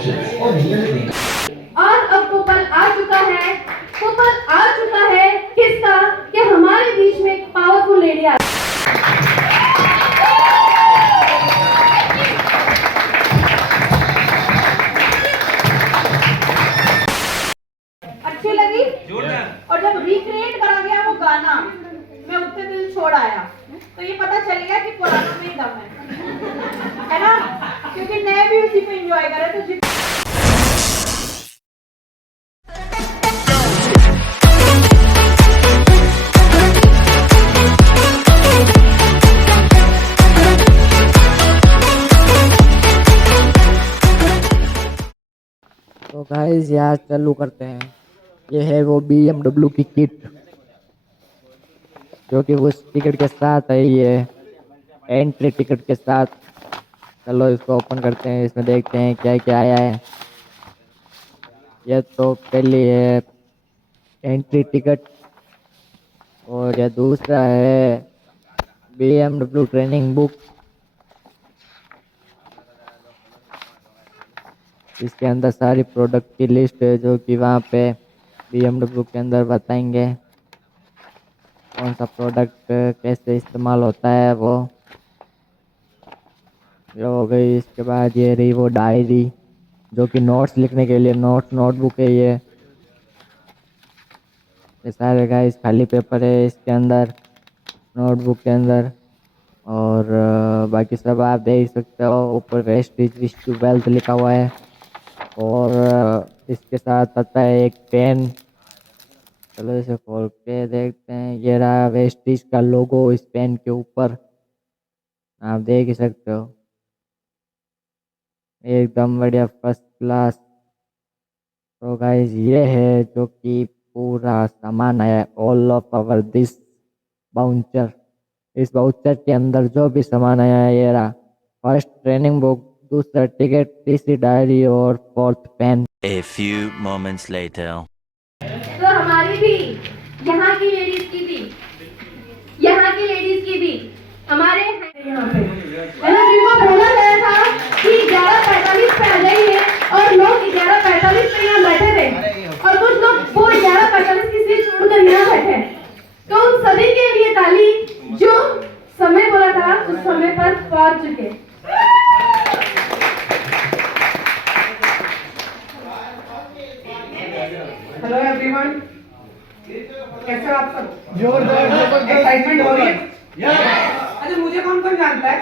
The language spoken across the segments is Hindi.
ऑप्शंस और नियत दें। और अब वो पल आ चुका है, वो पल आ चुका है किसका कि हमारे बीच में एक पावरफुल लेडी आ अच्छी लगी और जब रिक्रिएट करा गया वो गाना मैं उतने दिल छोड़ आया तो ये पता चल गया कि पुरानों में ही दम है ना, क्योंकि नए भी उसी को एंजॉय करे तो तो गाइस यार चालू करते हैं। ये है वो BMW की किट जो कि उस टिकट के साथ है, ये एंट्री टिकट के साथ। चलो इसको ओपन करते हैं, इसमें देखते हैं क्या क्या आया है। ये तो पहली है एंट्री टिकट और यह दूसरा है BMW ट्रेनिंग बुक। इसके अंदर सारी प्रोडक्ट की लिस्ट है जो कि वहाँ पे BMW के अंदर बताएंगे कौन सा प्रोडक्ट कैसे इस्तेमाल होता है वो हो गई। इसके बाद ये रही वो डायरी जो कि नोट्स लिखने के लिए नोटबुक है। ये सारे गाइस खाली पेपर है इसके अंदर नोटबुक के अंदर। और बाकी सब आप देख सकते हो, ऊपर waste is wish to wealth लिखा हुआ है। और इसके साथ आता है एक पेन। चलो इसे खोल के देखते हैं। ये रहा वेस्टिज का लोगो इस पेन के ऊपर, आप देख ही सकते हो, एकदम बढ़िया फर्स्ट क्लास। तो गाइस ये है जो कि पूरा सामान है, all of our this voucher. इस बाउचर के अंदर जो भी सामान आया है ये रहा, फर्स्ट ट्रेनिंग बुक, दूसरा टिकट, तीसरी डायरी और fourth pen. A few moments later. तो हमारी भी यहाँ की लेडीज की भी हमारे यहाँ पे है ना, जिनको बोला गया था कि 11:45 पे आ जाइए और लोग 11:45 पे यहाँ बैठे थे और कुछ लोग वो 11:45 की सीट छोड़कर यहाँ बैठे। तो उन सभी के लिए ताली जो समय बोला था उस समय पर पहुंच चुके। हेलो एवरीवन, कैसे हो आप सब? जोरदार एक्साइटमेंट हो रही है। अच्छा मुझे कौन कौन जानता है?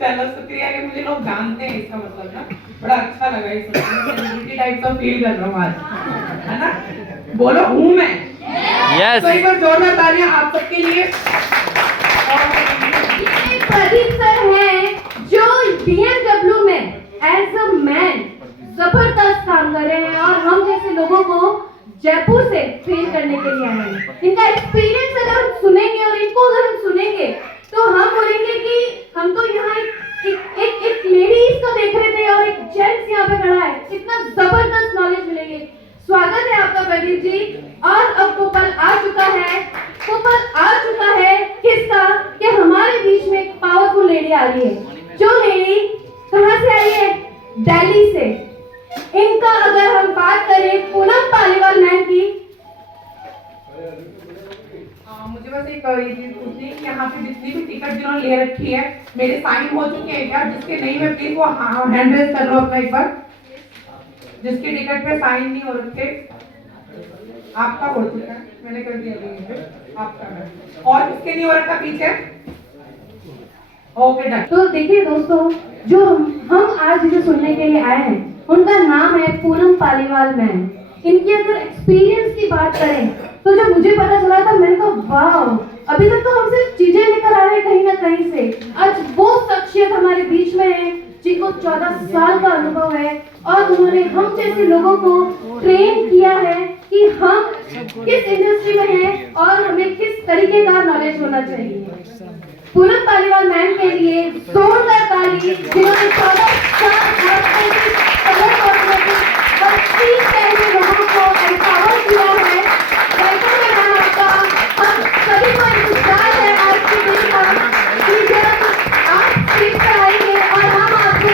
चलो शुक्रिया कि मुझे लोग जानते हैं, इसका मतलब ना बड़ा अच्छा लगा। इस सेलिब्रिटी टाइप का फील कर रहा हूँ आज, है ना? बोलो हूँ मैं। यस। तो एक बार जोरदार तालियां आप सबके लिए। ये प्रदीप सर हैं जो BMW में एज अ मैन जबरदस्त काम कर रहे हैं और हम जैसे लोगों को जयपुर से ट्रेन करने के लिए आए हैं। इनका एक्सपीरियंस अगर हम सुनेंगे और इनको अगर हम सुनेंगे तो हम बोलेंगे कि हम तो यहाँ एक लेडीज को देख रहे थे और एक जेंट्स यहाँ पे खड़ा है, इतना जबरदस्त नॉलेज मिलेगी। स्वागत है आपका प्रदीप जी। और अब वो पल आ चुका है किसका कि हमारे बीच में एक पावरफुल लेडी आ रही है। जो लेडी कहाँ से आई है? दिल्ली से। इनका अगर हम बात करें पूनम पालीवाल मैम की, मुझे बस एक चीज पूछनी है कि यहाँ पे जितनी भी टिकट जिन्होंने ले रखी है मेरे साइन हो चुके हैं क्या? जिसके नहीं है प्लीज वो हैंड रेज कर लो अपना एक बार। जिसके टिकट पे साइन नहीं हो रखे, आपका हो चुका है, मैंने कर दिया पे आपका है। और जिसके नहीं हो रखा पीछे, ओके डन। तो देखिए दोस्तों, जो हम आज जो सुनने के लिए आए हैं उनका नाम है पूनम पालीवाल मैम। इनकी अगर एक्सपीरियंस की बात करें तो जब मुझे पता चला था मैंने कहा वाह, अभी तक तो हम सिर्फ चीजें लेकर आ रहे हैं कहीं ना कहीं से। आज वो शख्सियत हमारे बीच में है जिनको 14 साल का अनुभव है और उन्होंने हम जैसे लोगों को ट्रेन किया है कि हम किस इंडस्ट्री में हैं और हमें किस तरीके का नॉलेज होना चाहिए। पूनम पालीवाल मैम के लिए जोरदार ताली, जिन्होंने 14 लोगों को एम्पावर किया है। वेलकम है मैम आपका। हम सभी को इंतजार है आज के दिन का कि जब आप सीट पर आएंगे और हम आपको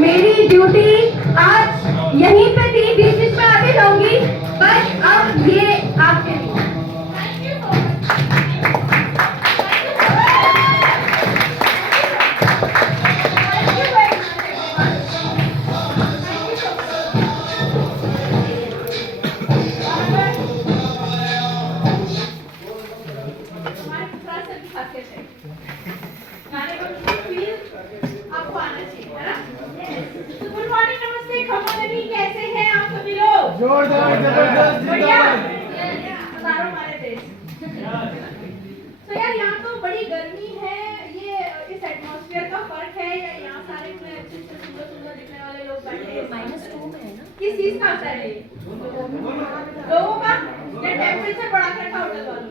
मेरी ड्यूटी आज यहीं पे थी, बीच बीच में आगे जाऊंगी, बट अब ये आपके लिए। आपको आना चाहिए है ना। तो गुड मॉर्निंग, नमस्ते, खमानी, कैसे हैं आप सभी लोग? जोरदार जबरदस्त बढ़िया, जिंदाबाद। हजारों हमारे देश। तो यार यहाँ तो बड़ी गर्मी है, ये इस एटमॉस्फेयर का फर्क है या यहाँ सारे इतने अच्छे अच्छे सुंदर सुंदर दिखने वाले लोग बैठे हैं? -2 में है ना। किस चीज का असर है ये? लोगों का या टेम्परेचर बढ़ा के रखा होटल वालों?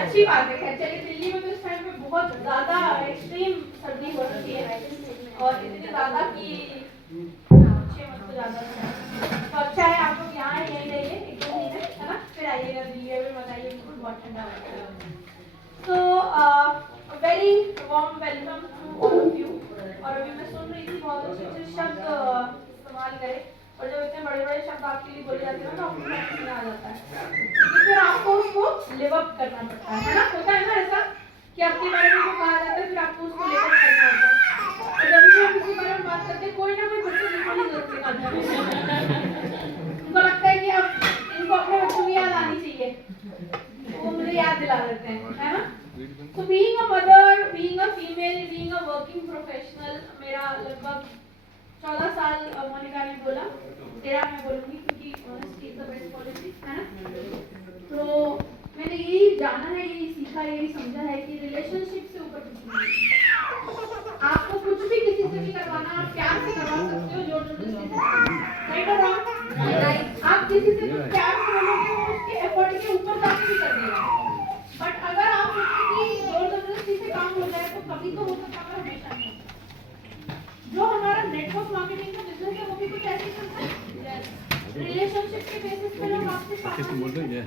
अच्छी बात है। खैर चलिए, दिल्ली में तो इस टाइम पे बहुत ज्यादा एक्सट्रीम सर्दी हो रही है और इतनी ज्यादा कि पूछिए मत, तो ज्यादा तो अच्छा है आप लोग यहाँ यहीं रहिए 1-2 महीने, है ना, फिर आइएगा दिल्ली में, बताइए बहुत ठंडा होगा। तो very warm welcome to all of you. और अभी मैं सुन रही थी बहुत अच्छे अच्छे शब्द इस्तेमाल करे, और जब इतने बड़े बड़े शब्द आपके लिए बोले जाते हैं ना, तो आपको समझ में आ जाता है, लेकिन फिर आपको उसको लिव अप करना पड़ता है ना। होता है ना ऐसा कि आपके बारे में जो कहा जाता है फिर आपको उसको लिव अप करना होता है। और जब भी हम किसी बारे में बात करते हैं, कोई ना कोई बच्चे दिखाने जरूर निकालता है। उनको लगता है कि अब इनको अपने बच्चों की याद आनी चाहिए, वो मुझे याद दिला देते हैं, है ना। तो being a mother, being a female, being a working professional, मेरा लगभग 14 साल, मोनिका ने बोला 13 मैं बोलूंगी क्योंकि honesty is the best policy, है ना। तो मैंने यही जाना है, यही सीखा, यही समझा है कि रिलेशनशिप से ऊपर कुछ नहीं। आपको कुछ भी किसी से भी करवाना, आप प्यार से करवा सकते हो, जोर जबरदस्ती से, राइट और रॉन्ग। आप किसी से कुछ प्यार से बोलोगे, वो उसके एफर्ट के ऊपर जाके भी कर देगा, बट अगर आप उसकी जोर जबरदस्ती से काम हो जाए तो कभी तो हो सकता है, हमेशा नहीं। जो हमारा नेटवर्क मार्केटिंग का बिजनेस है वो भी कुछ ऐसे चलता है। रिलेशनशिप के बेसिस पे लोग आपसे सामान लेते हैं,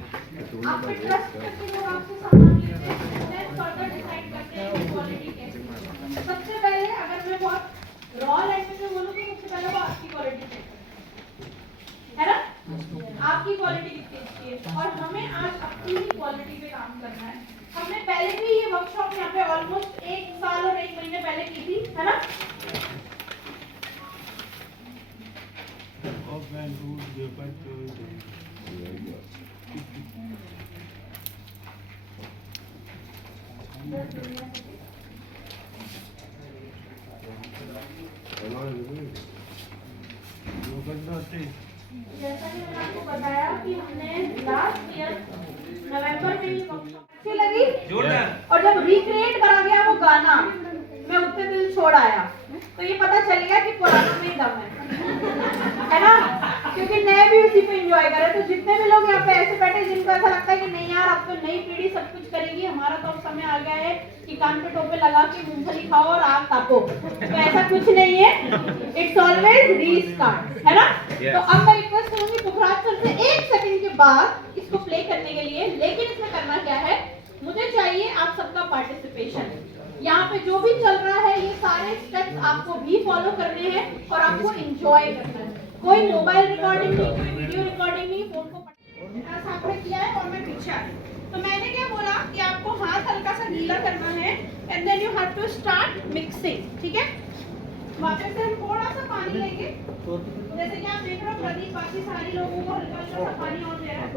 आप पे ट्रस्ट करके लोग आपसे सामान लेते हैं, देन फर्दर डिसाइड करते हैं कि क्वालिटी कैसी है। सबसे पहले अगर मैं बहुत रॉ लैंग्वेज में बोलूं तो सबसे पहले वो आपकी क्वालिटी चेक करते हैं, है ना। आपकी क्वालिटी कितनी अच्छी है, और हमें आज अपनी ही क्वालिटी पे काम करना है। हमने पहले भी ये वर्कशॉप यहाँ पे ऑलमोस्ट 1 साल और 1 महीने पहले की थी, है ना। जैसा कि मैंने आपको बताया कि हमने लास्ट ईयर नवंबर में ये वर्कशॉप अच्छी लगी, और जब रिक्रिएट करा गया वो गाना मैं उतने दिल छोड़ आया, तो ये पता चल गया कि पुराना में ही दम है ना, क्योंकि नए भी उसी पे एंजॉय करे। तो जितने भी लोग यहाँ पे ऐसे बैठे जिनको ऐसा लगता है कि नहीं यार अब तो नई पीढ़ी सब कुछ करेगी, हमारा तो अब समय आ गया है कि कान पे टोपे लगा के मूंगफली खाओ और आग तापो, तो ऐसा कुछ नहीं है, इट्स ऑलवेज रीस्टार्ट, है ना। तो अब मैं रिक्वेस्ट करूंगी पुखराज सर से 1 सेकंड के बाद इसको प्ले करने के लिए, लेकिन इसमें करना क्या है, मुझे चाहिए आप सबका पार्टिसिपेशन। यहाँ पे जो भी चल रहा है ये सारे स्टेप्स आपको भी फॉलो करने हैं और आपको एंजॉय करना है। कोई मोबाइल रिकॉर्डिंग नहीं, कोई वीडियो रिकॉर्डिंग नहीं, फोन को सामने किया है और मैं पीछे आ गई। तो मैंने क्या बोला कि आपको हाथ हल्का सा गीला करना है and then you have to start mixing, ठीक है। वापस से हम थोड़ा सा पानी लेंगे, जैसे कि आप देख रहे हो प्रदीप बाकी सारे लोगों को हल्का हल्का सा पानी और दे रहा है।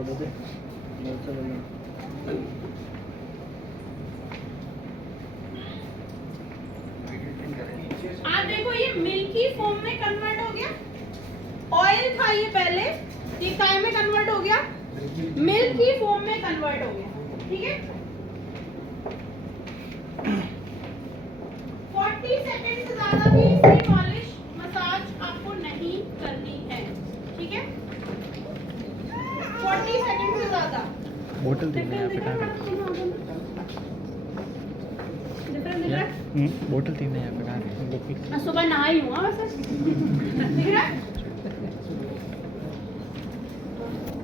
आप देखो ये मिल्की फोम में कन्वर्ट हो गया, ऑयल था ये पहले, ये काय में कन्वर्ट हो गया, मिल्की फोम में कन्वर्ट हो गया, ठीक है। 40 सेकंड से ज्यादा भी इसकी पॉलिश मसाज आपको नहीं करनी है, ठीक है। 40 सेकंड से ज्यादा। बोतल तीन है दिख रहा है? बोतल तीन है यहाँ पे। सुबह नहाई हूँ वैसे दिख रहा है,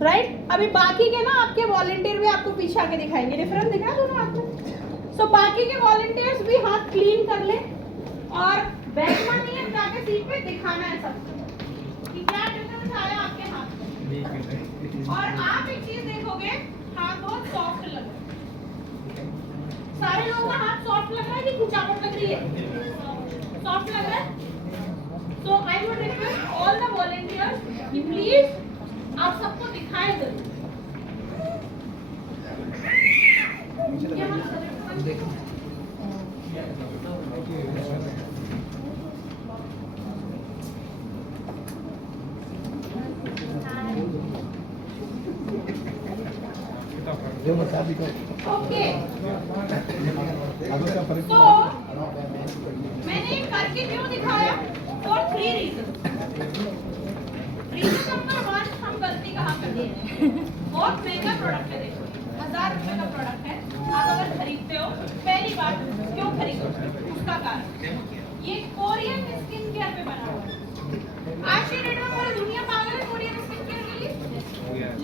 राइट। अभी बाकी के ना आपके वॉलंटियर भी आपको पीछे आके दिखाएंगे, डिफरेंस दिख रहा है दोनों हाथ में। सो बाकी के वॉलंटियर्स भी हाथ क्लीन कर ले और बैठना नहीं है, दिखाना है सबको कि क्या डिफरेंस आया आपके हाथ में। और आप एक चीज देखोगे, हाथ बहुत सॉफ्ट लग रहा है। सारे लोगों का हाथ सॉफ्ट लग रहा है कि कुचापट लग रही है? सॉफ्ट लग रहा है। So I would request all the volunteers कि प्लीज आप सबको दिखाएं जरूर। ओके, तो मैंने करके क्यों दिखाया? For 3 reason. रीजन नंबर 1, हम गलती कहाँ करते हैं? बहुत महंगा प्रोडक्ट है, देखो 1000 रुपए का प्रोडक्ट है। आप अगर खरीदते हो, पहली बात क्यों खरीदो उसका कारण, ये कोरियन स्किन केयर पे बना हुआ है। आज की डेट में पूरी दुनिया पागल है कोरियन स्किन केयर के लिए,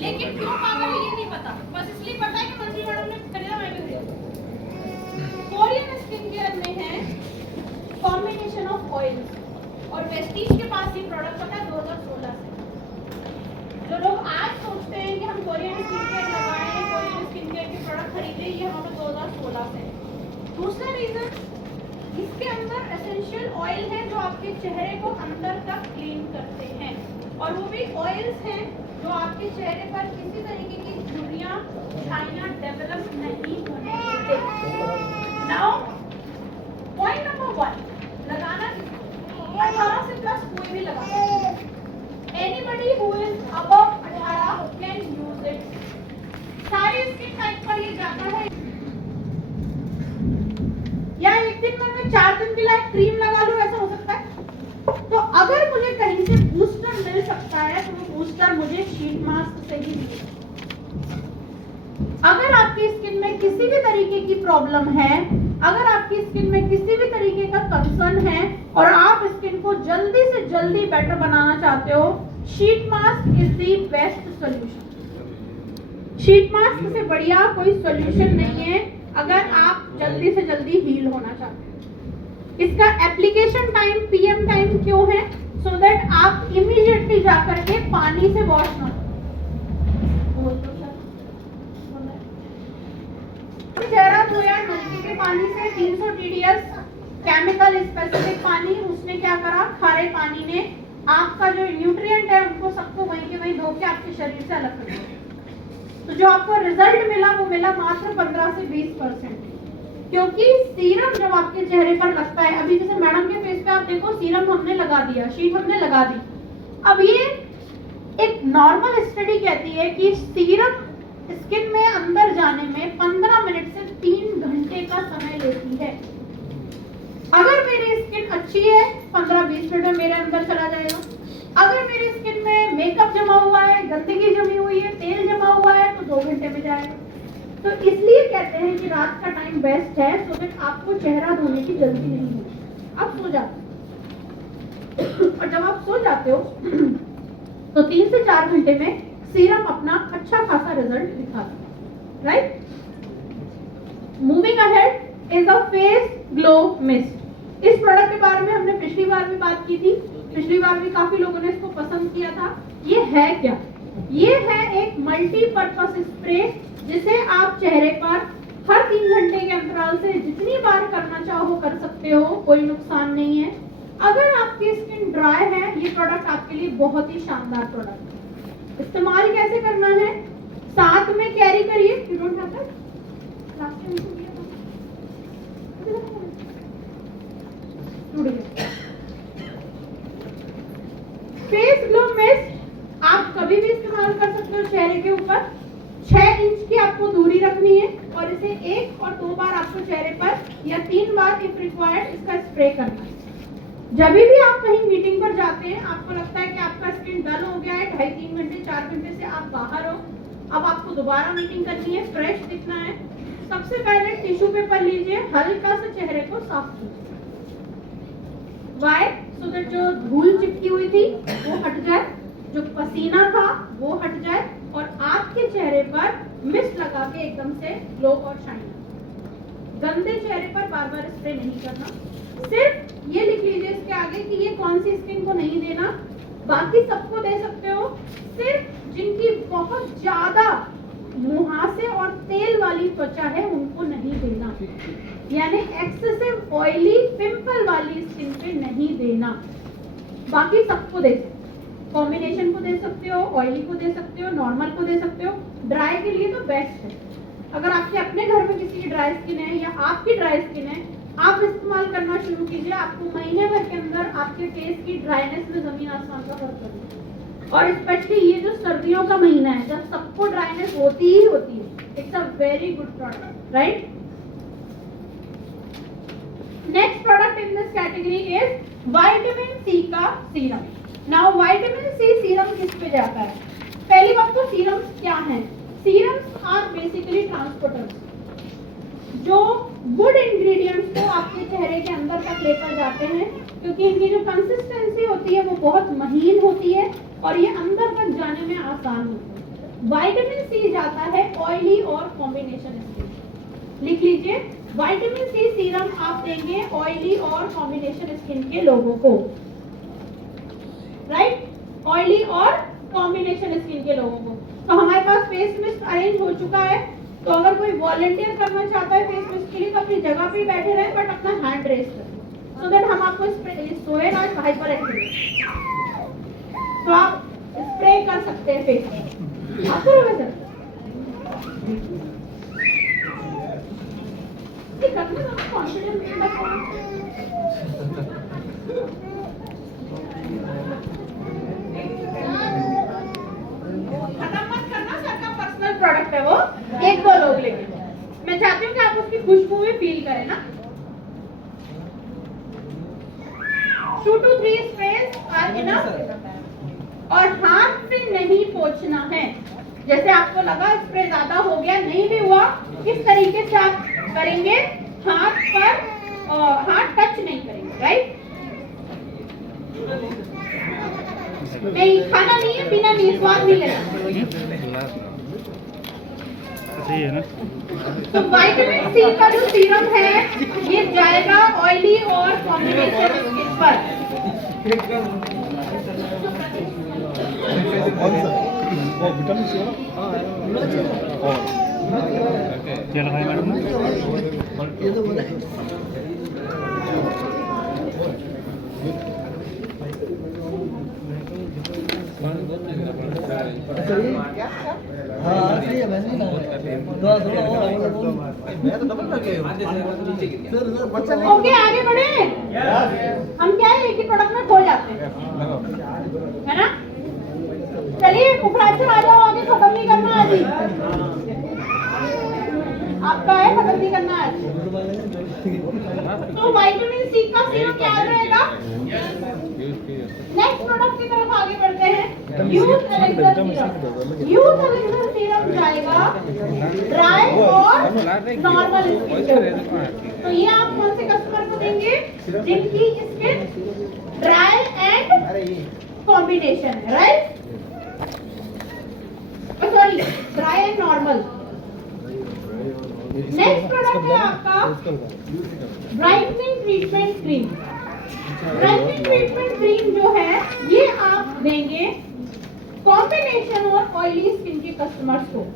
लेकिन क्यों पागल है ये नहीं पता, बस इसलिए पता है कि मंत्री मैडम ने खरीदा, मैं भी खरीदा। कोरियन स्किन केयर में है कॉम्बिनेशन ऑफ ऑयल्स, और वेस्टीज के पास ये प्रोडक्ट होता है 2016 से। जो लोग आज सोचते हैं कि हम कोरियन स्किन केयर लगाएं, कोरियन स्किन केयर के प्रोडक्ट खरीदें, ये हमें 2016 से। दूसरा रीजन, इसके अंदर एसेंशियल ऑयल है जो आपके चेहरे को अंदर तक क्लीन करते हैं, और वो भी ऑयल्स हैं जो आपके चेहरे पर किसी तरीके की झुर्रियां, छाइयां डेवलप नहीं होने देते। नाउ पॉइंट नंबर 1, लगाना 18 से प्लस कोई भी लगा सकता है। Anybody who is above 18 can use it. सारी स्किन टाइप पर ये जाता है। या एक दिन में मैं 4 दिन के लिए क्रीम लगा लूं, ऐसा हो सकता है? तो अगर मुझे कहीं से बूस्टर मिल सकता है तो वो बूस्टर मुझे शीट मास्क से ही मिलेगा। अगर आपकी स्किन में किसी भी तरीके की प्रॉब्लम है, अगर आपकी स्किन में किसी भी तरीके का कंसर्न है और आप स्किन को जल्दी से जल्दी बेटर बनाना चाहते हो, sheet mask is the best solution. Sheet mask से बढ़िया कोई सॉल्यूशन नहीं है अगर आप जल्दी से जल्दी हील होना चाहते हो। इसका एप्लीकेशन टाइम PM टाइम क्यों है? सो दैट आप इमीडिएटली जाकर के पानी से वॉश ना करो। चेहरा धोया नलके के पानी से, 300 TDS केमिकल स्पेसिफिक पानी, उसने क्या करा, खारे पानी ने आपका जो न्यूट्रिएंट है उनको सबको वहीं के वहीं धो के आपके शरीर से अलग कर दिया। तो जो आपको रिजल्ट मिला वो मिला मात्र 15 से 20%, क्योंकि सीरम जब आपके चेहरे पर लगता है, अभी जैसे मैडम के फेस पे आप देखो सीरम हमने लगा दिया, शीट हमने लगा दी। अब ये एक नॉर्मल स्टडी कहती है कि सीरम स्किन में अंदर जाने में 15 मिनट से 3 घंटे का समय लेती है। अगर मेरी स्किन अच्छी है 15-20 मिनट में मेरे अंदर चला जाएगा। अगर मेरी स्किन में मेकअप जमा हुआ है, गंदगी जमी हुई है, तेल जमा हुआ है तो 2 घंटे में जाएगा। तो इसलिए कहते हैं कि रात का टाइम बेस्ट है, तो फिर आपको चेहरा धोने की जल्दी नहीं है, आप सो जाते हो। और जब आप सो जाते हो तो 3 से 4 घंटे में सीरम अपना अच्छा खासा रिजल्ट दिखाता है, right? Moving ahead is a face glow mist. इस प्रोडक्ट के बारे में हमने पिछली बार भी बात की थी, पिछली बार भी काफी लोगों ने इसको पसंद किया था। ये है क्या? ये है एक मल्टीपर्पस स्प्रे जिसे आप चेहरे पर हर 3 घंटे के अंतराल से जितनी बार करना चाहो कर सकते हो, कोई नुकसान नहीं है। अगर आपकी स्किन ड्राई है, ये प्रोडक्ट आपके लिए बहुत ही शानदार प्रोडक्ट है। इस्तेमाल कैसे करना है? साथ में कैरी करिए। You don't have that? Last time तो दिया था। फेस ग्लो मिस्ट आप कभी भी इस्तेमाल कर सकते हो चेहरे के ऊपर। 6 इंच की आपको दूरी रखनी है और इसे 1 और 2 बार आपको चेहरे पर या 3 बार इफ रिक्वायर्ड इसका स्प्रे करना है। जब भी आप कहीं मीटिंग पर जाते हैं, आपको लगता है कि आपका स्किन डल हो गया है, 2.5-3 घंटे 4 घंटे से आप बाहर हो, अब आपको दोबारा मीटिंग करनी है, फ्रेश दिखना है, सबसे पहले टिश्यू पेपर लीजिए, हल्का सा चेहरे को साफ कीजिए। वाई? सो दैट जो धूल चिपकी हुई थी वो हट जाए, जो पसीना था वो हट जाए और आपके चेहरे पर मिस्ट लगा के एकदम से ग्लो और शाइन। गंदे चेहरे पर बार बार स्प्रे नहीं करना। सिर्फ ये लिख लीजिए इसके आगे कि ये कौन कौन सी स्किन को नहीं देना? बाकी सबको दे सकते हो, सिर्फ जिनकी बहुत ज्यादा मुहासे और तेल वाली त्वचा है उनको नहीं देना, यानी एक्सेसिव ऑयली पिंपल वाली स्किन पे नहीं देना। बाकी सबको दे सकते हो, कॉम्बिनेशन को दे सकते हो, ऑयली को दे सकते हो, नॉर्मल को दे सकते हो। ड्राई के लिए तो बेस्ट है। अगर आपके अपने घर में किसी की ड्राई स्किन है या आपकी ड्राई स्किन है, आप इस्तेमाल करना शुरू कीजिए, आपको महीने भर के अंदर आपके फेस की ड्राइनेस में जमीन आसमान का फर्क पड़ेगा। और स्पेशली ये जो सर्दियों का महीना है जब सबको ड्राइनेस होती ही होती है, it's a very good product, right? Next product in this category is vitamin C का serum. Now vitamin C serum किस पे जाता है? पहली बात तो सीरम्स क्या हैं? सीरम्स आर बेसिकली ट्रांसपोर्टर्स जो गुड इंग्रेडिएंट्स को आपके चेहरे के अंदर तक लेकर जाते हैं, क्योंकि इनकी जो कंसिस्टेंसी होती है वो बहुत महीन होती है और ये अंदर तक जाने में आसान होता है। विटामिन सी जाता है ऑयली और कॉम्बिनेशन स्किन। लिख लीजिए, विटामिन सी सीरम आप देंगे ऑयली और कॉम्बिनेशन स्किन के लोगों को, राइट? ऑयली और कॉम्बिनेशन स्किन के लोगों को। तो हमारे पास फेस मिस्ट अरेंज हो चुका है, तो अगर कोई वॉलंटियर करना चाहता है फेस मिस्ट के लिए तो अपनी जगह पे बैठे रहे, बट अपना हैंड रेस करें, सो दैट हम आपको सोएगा हाइपर एक्टिव, तो आप स्प्रे कर सकते हैं फेस में। आप करोगे सर? ठीक है, मैं कॉन्फिडेंस प्रोडक्ट है वो, एक दो लोग लेंगे। मैं चाहती हूँ कि आप उसकी खुशबू में फील करें ना। 2 to 3 स्प्रेज आर इनफ और हाथ से नहीं पोंछना है। जैसे आपको लगा स्प्रे ज्यादा हो गया, नहीं भी हुआ, किस तरीके से आप करेंगे? हाथ पर हाथ टच नहीं करेंगे, राइट? नहीं, खाना नहीं है, पीना नहीं, स्वाद नहीं लेना। सही है ना? तो विटामिन सी का जो सीरम है ये जाएगा ऑयली और कॉम्बिनेशन स्किन पर। वो विटामिन सी क्या लगाया मैडम ने? ओके, आगे बढ़े। हम क्या है, एक ही प्रोडक्ट में खो जाते हैं, है ना? चलिए उपराष्ट्र आ जाओ, आगे खत्म नहीं करना आज ही, आपका है खत्म नहीं करना आज। तो विटामिन सी का सीरम क्या रहेगा? नेक्स्ट प्रोडक्ट की तरफ आगे बढ़ते हैं। Youth elixir serum. Youth elixir serum जाएगा ड्राई और नॉर्मल स्किन। तो ये आप कौन से कस्टमर को देंगे? जिनकी स्किन ड्राई एंड कॉम्बिनेशन है, right? Sorry, dry and normal. Next product है आपका brightening treatment cream. Brightening treatment cream जो है ये आप देंगे कॉम्बिनेशन और ऑयली स्किन के कस्टमर्स को।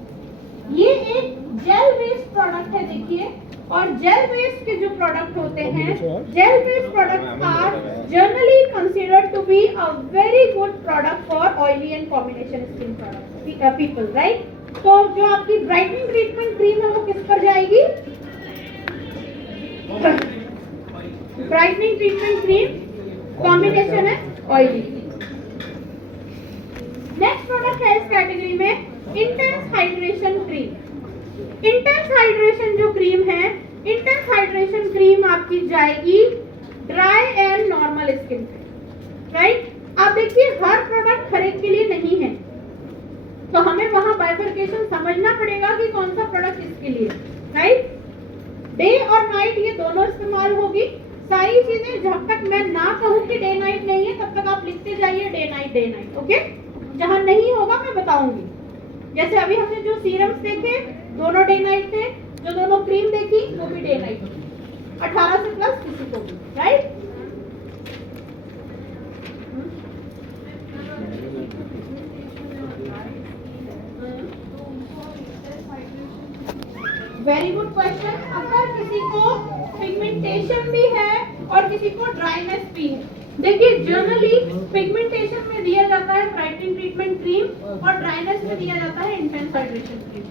ये एक जेल बेस्ड प्रोडक्ट है, देखिए। और जेल बेस्ड के जो प्रोडक्ट होते हैं, gel based products are generally considered to be a very good product for oily and combination skin product people, right? तो जो आपकी ब्राइटनिंग ट्रीटमेंट क्रीम है वो किस पर जाएगी? ब्राइटनिंग ट्रीटमेंट क्रीम कॉम्बिनेशन है ऑयली। नेक्स्ट प्रोडक्ट है इस कैटेगरी में intense hydration cream. Intense hydration जो क्रीम है, इंटेंस हाइड्रेशन क्रीम आपकी जाएगी ड्राई एंड नॉर्मल स्किन पे, राइट? आप देखिए हर प्रोडक्ट हर एक के लिए नहीं है, तो हमें वहां बाइफरकेशन समझना पड़ेगा कि कौन सा प्रोडक्ट किसके लिए, राइट? डे और नाइट ये दोनों इस्तेमाल होगी। सारी चीजें जब तक मैं ना कहूं कि डे नाइट नहीं है तब तक आप लिखते जाइए डे नाइट, ओके? जहां नहीं होगा मैं बताऊंगी। जैसे अभी हमने जो सीरम्स देखे दोनों डे नाइट थे, जो दोनों क्रीम देखी वो भी डे नाइट, 18 से प्लस किसी को भी, राइट? Very good question. अगर किसी को पिगमेंटेशन भी है और किसी को ड्राइनेस भी है, देखिए जनरली पिगमेंटेशन में दिया जाता है ब्राइटनिंग ट्रीटमेंट क्रीम और ड्राइनेस में दिया जाता है intense hydration cream.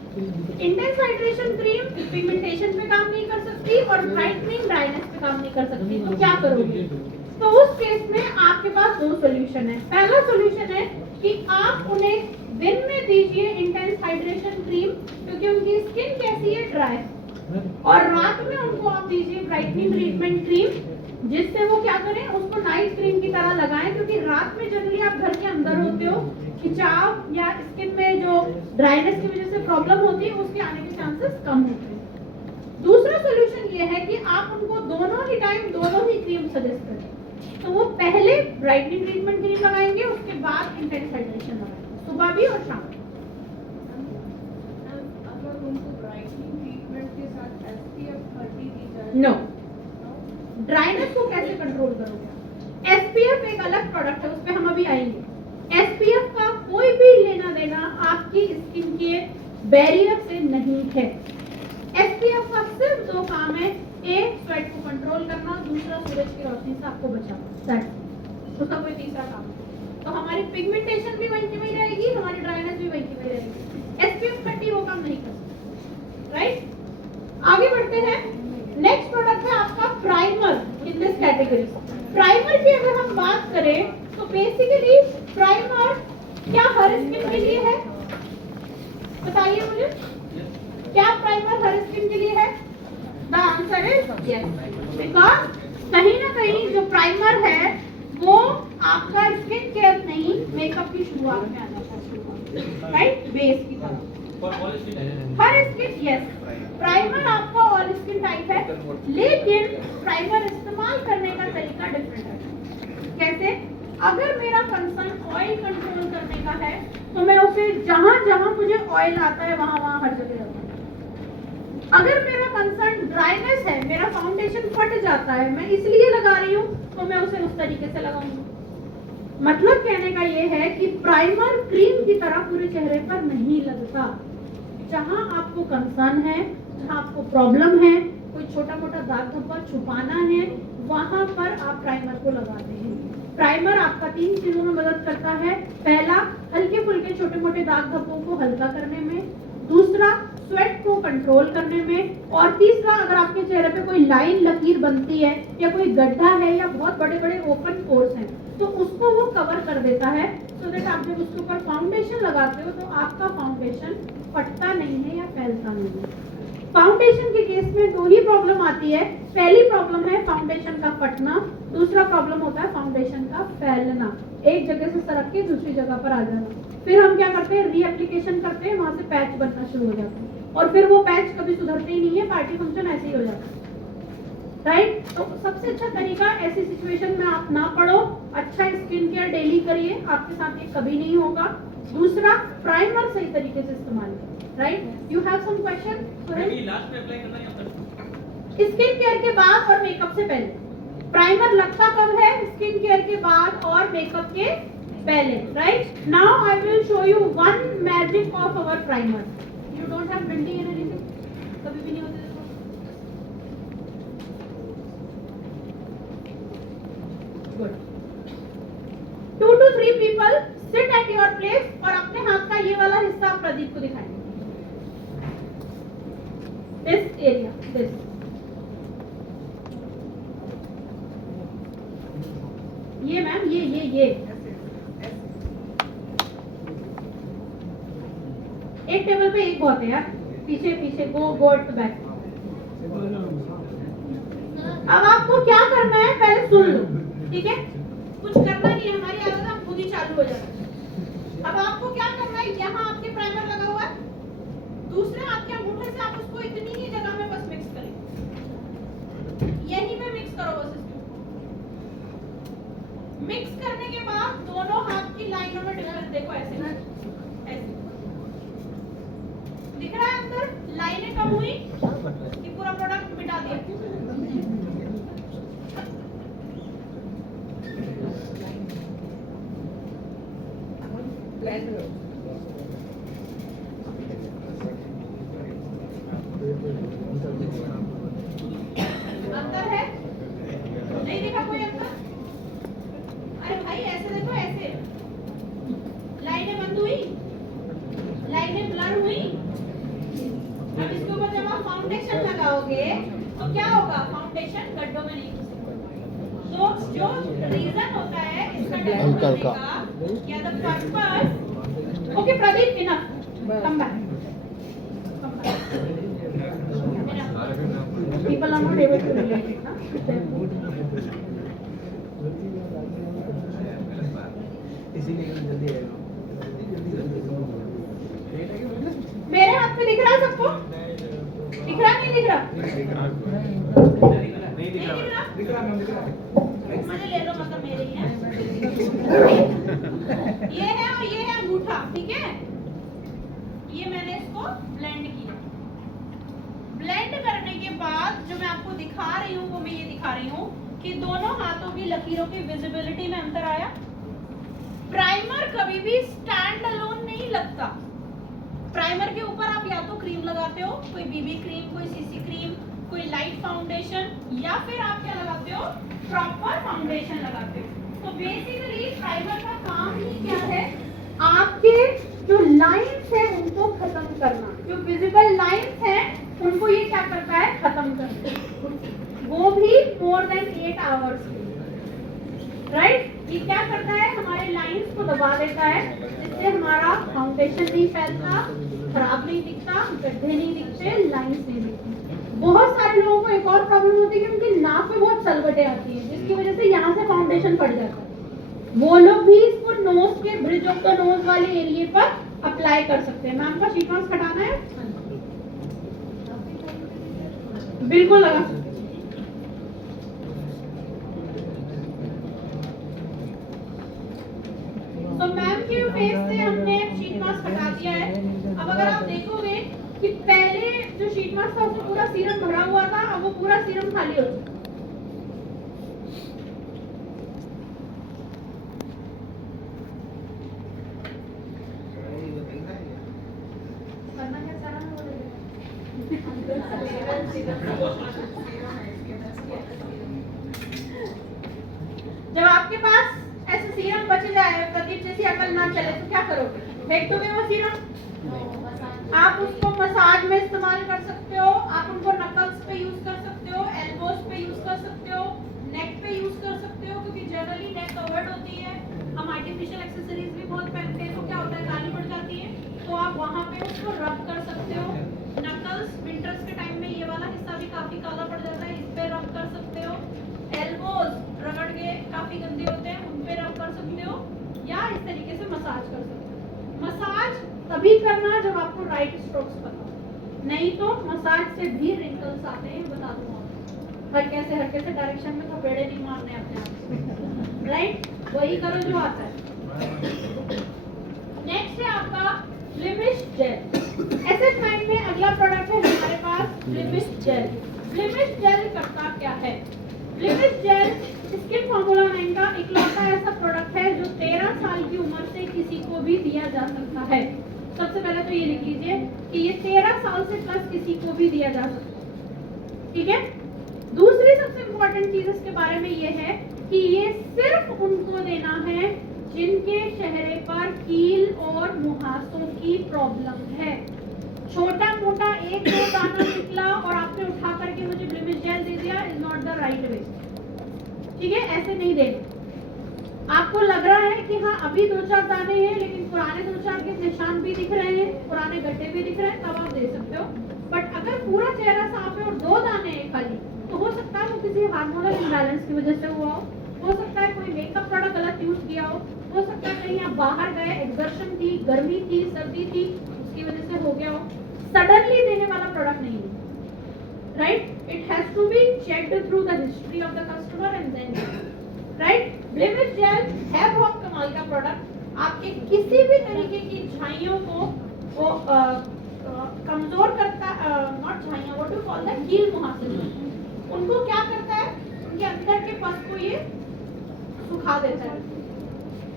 Intense hydration cream pigmentation पे काम नहीं कर सकती और ब्राइटनिंग ड्राइनेस पे काम नहीं कर सकती, तो क्या करोगे? तो उस केस में आपके पास दो सोल्यूशन है। पहला सोल्यूशन है कि आप उन्हें दिन में दीजिए इंटेंस हाइड्रेशन क्रीम, क्योंकि उनकी स्किन कैसी है, ड्राई, और रात में उनको आप दीजिए ब्राइटनिंग ट्रीटमेंट क्रीम, जिससे वो क्या करें, उसको नाइट क्रीम की तरह लगाएं, क्योंकि रात में जनरली आप घर के अंदर होते हो, खिंचाव या स्किन में जो ड्राइनेस की वजह से प्रॉब्लम होती है उसके आने के चांसेस कम होते हैं। दूसरा सोल्यूशन ये है कि आप उनको दोनों ही टाइम दोनों ही क्रीम सजेस्ट करें। तो वो पहले ब्राइटनिंग ट्रीटमेंट क्रीम लगाएंगे, उसके बाद इंटेंस हाइड्रेशन लगाएंगे, सुबह भी और शाम को। अगर उनको ब्राइटनिंग ट्रीटमेंट के साथ SPF 30 दी जाए, नो, ड्राइनेस को कैसे कंट्रोल करोगे? SPF एक अलग प्रोडक्ट है, उस पे हम अभी आएंगे। SPF का कोई भी लेना देना आपकी स्किन के बैरियर से नहीं है। SPF का सिर्फ दो काम है, एक स्वेट को कंट्रोल करना, दूसरा सूरज की रोशनी से आपको बचाना, उसका कोई तीसरा काम नहीं। तो हमारी पिगमेंटेशन भी वहीं की वहीं रहेगी, हमारी ड्राइनेस भी वहीं की वहीं रहेगी। SPF 30 वो काम नहीं कर सकती, राइट? आगे बढ़ते हैं। नेक्स्ट प्रोडक्ट है आपका primer in this category. Primer की अगर हम बात करें तो बेसिकली प्राइमर क्या हर स्किन के लिए है? बताइए मुझे, क्या प्राइमर हर स्किन के लिए है? The answer is yes, because कहीं ना कहीं जो प्राइमर है वो आपका स्किन केयर नहीं, मेकअप की शुरुआत में आ जाता है, राइट? बेस की तरह हर स्किन, यस, प्राइमर आपका ऑल स्किन टाइप है, लेकिन प्राइमर इस्तेमाल करने का तरीका डिफरेंट है। कैसे? अगर मेरा कंसर्न ऑयल कंट्रोल करने का है तो मैं उसे जहां जहां मुझे ऑयल आता है वहां वहां हर जगह लगाऊंगा। अगर मेरा कंसर्न ड्राइनेस है, मेरा फाउंडेशन फट जाता है, मैं इसलिए लगा रही हूँ, तो मैं उसे उस तरीके से लगाऊंगी। मतलब कहने का ये है कि प्राइमर क्रीम की तरह पूरे चेहरे पर नहीं लगता। जहां आपको कंसर्न है, जहां आपको प्रॉब्लम है, कोई छोटा मोटा दाग धब्बा छुपाना है, वहां पर आप प्राइमर को लगाते हैं। प्राइमर आपका 3 चीजों में मदद करता है। पहला, हल्के फुल्के छोटे मोटे दाग धब्बों को हल्का करने में, दूसरा स्वेट को कंट्रोल करने में, और तीसरा अगर आपके चेहरे पे कोई लाइन लकीर बनती है या कोई गड्ढा है या बहुत बड़े बड़े ओपन पोर्स हैं तो उसको वो कवर कर देता है, सो दैट आप जब उसके ऊपर फाउंडेशन लगाते हो तो आपका फाउंडेशन फटता नहीं है या फैलता नहीं है। फाउंडेशन के केस में दो ही प्रॉब्लम आती है। पहली प्रॉब्लम है फाउंडेशन का फटना, दूसरा प्रॉब्लम होता है फाउंडेशन का फैलना, एक जगह से सरक के दूसरी जगह पर आ जाना। फिर हम क्या करते हैं, रीएप्लीकेशन करते हैं, वहां से पैच बनना शुरू हो जाता है और फिर वो पैच कभी सुधरते ही नहीं है, पार्टी फंक्शन ऐसे ही हो जाता है, राइट? तो सबसे अच्छा तरीका ऐसी सिचुएशन में आप ना पड़ो, अच्छा स्किन केयर डेली करिए, आपके साथ ये कभी नहीं होगा। दूसरा, प्राइमर सही तरीके से इस्तेमाल करें, right? You have some question? Last में अप्लाई करना है या स्किन केयर के बाद और मेकअप से पहले प्राइमर लगता कब है? स्किन केयर के बाद और मेकअप के पहले, right? Now I will show you one magic of our primer. You don't have building in anything, कभी भी नहीं होता। Good. 2 to 3 people sit at your place और अपने हाथ का ये वाला हिस्सा आप प्रदीप को दिखाएंगे। This area, this. ये मैम, ये एक टेबल पे एक बहुत है यार, पीछे पीछे गो एट द बैक। अब आपको क्या करना है पहले सुन लो, ठीक है? कुछ करना नहीं है, हमारी आदत हम खुद ही चालू हो जाता है। अब आपको क्या करना है, यहाँ आपके प्राइमर लगा हुआ है, दूसरे हाथ के अंगूठे से आप उसको इतनी ही जगह में बस मिक्स करें, यहीं पे मिक्स करो बस इसको। मिक्स करने के बाद दोनों हाथ की लाइनों में डिफरेंस देखो, ऐसे दिख रहा है अंदर लाइनें कम हुई कि पूरा प्रोडक्ट मिटा दिया। फाउंडेशन गड्ढों में नहीं घुसेगा। तो जो रीजन होता है इसका डेमो करने का या the purpose. Okay Pradeep, enough, come back, people are not able to relate it, na? मेरे हाथ में दिख रहा है सबको? दिख रहा नहीं दिख रहा? नहीं दिख रहा? मुझे ले लो, मतलब मेरे ही है। ये है और ये है अंगूठा, ठीक है? ये मैंने इसको ब्लेंड किया। ब्लेंड करने के बाद जो मैं आपको दिखा रही हूँ वो मैं ये दिखा रही हूँ कि दोनों हाथों की लकीरों की विजिबिलिटी में अंतर आया। प्राइमर कभी भी स्टैंड अलोन नहीं लगता। प्राइमर के ऊपर आप या तो क्रीम लगाते हो, कोई बीबी क्रीम, कोई सीसी क्रीम, कोई लाइट फाउंडेशन, या फिर आप क्या लगाते हो, प्रॉपर फाउंडेशन लगाते हो। तो बेसिकली प्राइमर का काम ही क्या है, आपके जो लाइंस है उनको खत्म करना। जो विजिबल लाइंस है उनको ये क्या करता है, खत्म करता है, वो भी मोर देन 8 आवर्स, राइट। ये क्या करता है, हमारे लाइंस को दबा देता है, जिससे हमारा फाउंडेशन नहीं फैलता, खराब नहीं दिखता, गड्ढे नहीं दिखते, लाइंस नहीं दिखती। बहुत सारे लोगों को एक और प्रॉब्लम होती है कि उनकी नाक पे बहुत सलवटें आती है, जिसकी वजह से यहाँ से फाउंडेशन पड़ जाता है। वो लोग भी इसको नोज के ब्रिज ऑफ द नोज वाले एरिया पर अप्लाई कर सकते हैं। मैम का शीट मास्क हटाना है, बिल्कुल लगा सकते हैं। तो मैम के फेस से हमने शीट मास्क हटा दिया है। अब अगर आप देखोगे कि पहले जो शीट मास्क था उसमें पूरा सीरम भरा हुआ था, अब वो पूरा सीरम खाली हो चुका। जब आपके पास ऐसे सीरम बच जाए, प्रदीप जैसी अकल ना चले, तो क्या करोगे, फेंक दोगे वो सीरम? आप उसको मसाज में इस्तेमाल कर सकते हो, आप उनको नकल्स पे यूज कर सकते हो, एल्बोस पे यूज कर सकते हो, नेक पे यूज कर सकते हो, क्योंकि जनरली नेक कवर्ड होती है। हम आर्टिफिशियल एक्सेसरीज भी बहुत पहनते हैं, तो क्या होता है, काली पड़ जाती है, तो आप वहां पे उसको रब कर सकते हो। नकल्स विंटर्स के टाइम में ये वाला हिस्सा भी काफी काला पड़ जाता है, इस पे रब कर सकते हो। एल्बोज रगड़ के काफी गंदे होते हैं, उन पे रब कर सकते हो, या इस तरीके से मसाज कर सकते हो। मसाज तभी करना जब आपको राइट स्ट्रोक्स पता हो, नहीं तो मसाज से भी रिंकल्स आते हैं, बता दूंगा। हर कैसे डायरेक्शन में थपेड़े नहीं मारने अपने आप, राइट? वही करो जो आता है। नेक्स्ट है आपका ब्लेमिश जेल। SF9 में अगला प्रोडक्ट है हमारे पास ब्लेमिश जेल। ब्लेमिश जेल करता क्या है? ब्लेमिश जेल स्किन फॉर्मूला 9 का इकलौता ऐसा प्रोडक्ट है जो 13 साल की उम्र से किसी को भी दिया जा सकता है। सबसे पहले तो ये लिख लीजिए कि ये 13 साल से प्लस किसी को भी दिया जा सकता है, ठीक है। दूसरी सबसे इम्पोर्टेंट चीज इसके बारे में ये है कि ये सिर्फ उनको देना है जिनके चेहरे पर कील और मुहासों की प्रॉब्लम है। छोटा मोटा एक दो दाना निकला और आपने उठा करके मुझे ब्लेमिश जेल दे दिया, is not the right way, ठीक है। ऐसे नहीं देना। आपको लग रहा है कि हाँ अभी 2-4 दाने हैं, लेकिन पुराने 2-4 के निशान भी दिख रहे हैं, पुराने गड्ढे भी दिख रहे हैं, तब आप दे सकते हो। बट अगर पूरा चेहरा साफ है और 2 दाने हैं खाली, तो हो सकता है वो किसी हार्मोनल इम्बैलेंस की वजह से हुआ हो सकता है कोई मेकअप प्रोडक्ट गलत यूज किया हो सकता है कहीं आप बाहर गए, एक्सर्शन थी, गर्मी थी, सर्दी थी, उसकी वजह से हो गया हो। सडनली देने वाला प्रोडक्ट नहीं है, right? It has to be checked through the history of the customer and then, right? Blemish gel है बहुत कमाल का प्रोडक्ट, आपके किसी भी तरीके की झाइयों को वो कमजोर करता, नॉट झाइयां, व्हाट डू कॉल दैट, कील मुहासे, उनको क्या करता है, उनके अंदर के पस को ये सुखा देता है।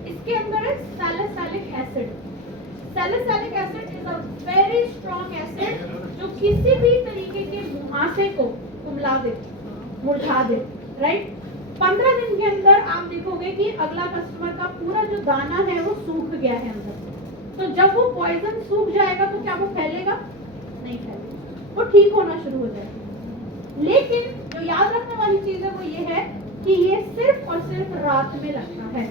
इसके अंदर है salicylic acid. Salicylic acid is a very strong acid जो किसी भी तरीके के मुहासे को कुमला दे, मुरझा दे, राइट? 15 दिन के अंदर आप देखोगे कि अगला कस्टमर का पूरा जो दाना है वो सूख गया है अंदर से। तो जब वो पॉइजन सूख जाएगा तो क्या वो फैलेगा? नहीं फैलेगा, वो ठीक होना शुरू हो जाएगा। लेकिन जो याद रखने वाली चीज है वो ये है कि ये सिर्फ और सिर्फ रात में लगता है।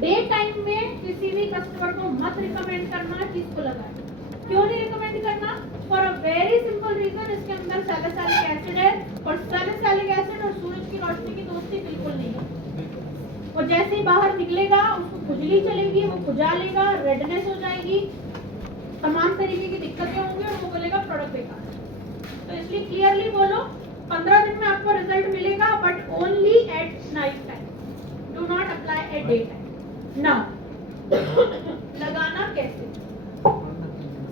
डे टाइम में किसी भी कस्टमर को मत रिकमेंड करना कि इसको लगाए। क्यों नहीं रिकमेंड करना? For a very simple reason, इसके अंदर सैलिसिलिक एसिड है और सैलिसिलिक एसिड और सूरज की रोशनी की दोस्ती बिल्कुल नहीं है। और जैसे ही बाहर निकलेगा उसको खुजली चलेगी, वो खुजा लेगा, रेडनेस हो जाएगी, तमाम तरीके की दिक्कतें होंगी और वो बोलेगा प्रोडक्ट बेकार है। तो इसलिए क्लियरली बोलो 15 दिन में आपको रिजल्ट मिलेगा, but only at night time, do not apply eight day time. Now लगाना कैसे?